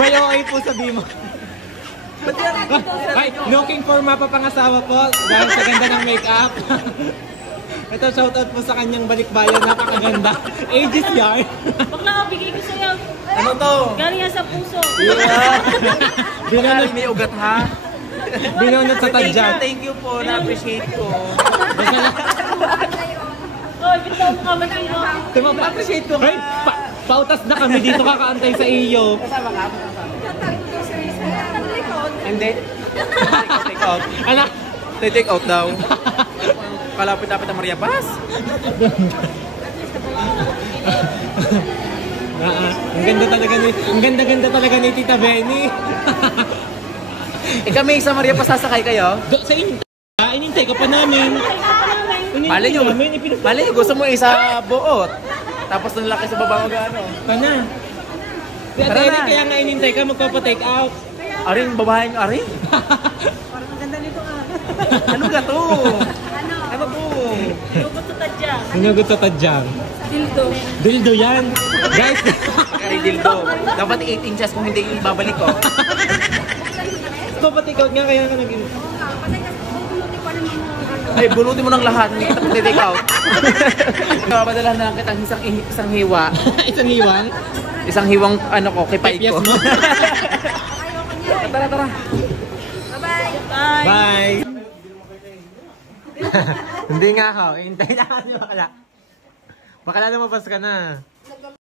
May okay po sabi mo. Ay, looking for mapapangasawa po dahil sa ganda ng makeup. Ito, shoutout po sa kanyang balikbayan, napakaganda. Ages yan. Bakla, bigay ko sa'yo. Ano to? Galing yan sa puso. Yeah. Binunod, May ugat ha? binunod sa tadyak. Thank you po, na-appreciate ko. Oy, bitaw mo ka ba tayo? Appreciate ko. Ay, pautas na kami dito kakaantay sa iyo. Kasama ka? Hindi. Take out. Anak, Take out daw. Kalapit-lapit ang Maria Paz. ang ganda talaga ni Tita Benny. Kami sa Maria Paz sasakay kayo? Sa inyo, inintay ka pa namin. Mali nyo, gusto mo isa buot. Tapos nalaki sa baba mo gaano. Pana. Tara na. Kaya nga inintay ka, magpapa-take out. Aring, babaeng aring? Parang ang ganda nito ah. Ano ka to? Ano to? Lugod sa tadya. Hinagot sa tadyang. Dildo. Dildo yan. Guys. Kari dildo. Dapat 8 inches kung hindi babalik ko. Magpapa-take out nga kaya nga naging. Ay, bunutin mo ng lahat. Hindi kita mag-take out. Padala na lang kita isang hiwa. Isang hiwang. Isang hiwang ano ko, kipay ko. Yes mo. Tara. Bye-bye. Bye. Hindi nga ako. Hintay na. Bakala lumabas ka na.